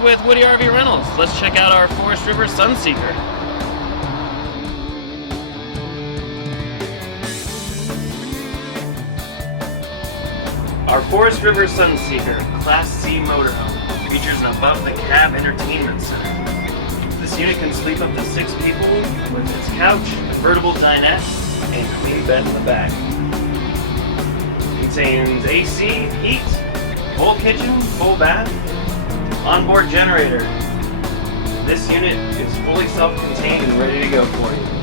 back with Woody RV Rentals. Let's check out our Forest River SunSeeker. Our Forest River SunSeeker Class C motorhome features an above-the-cab entertainment center. This unit can sleep up to 6 people with its couch, convertible dinette, and queen bed in the back. Contains AC, heat, full kitchen, full bath, onboard generator. This unit is fully self-contained and ready to go for you.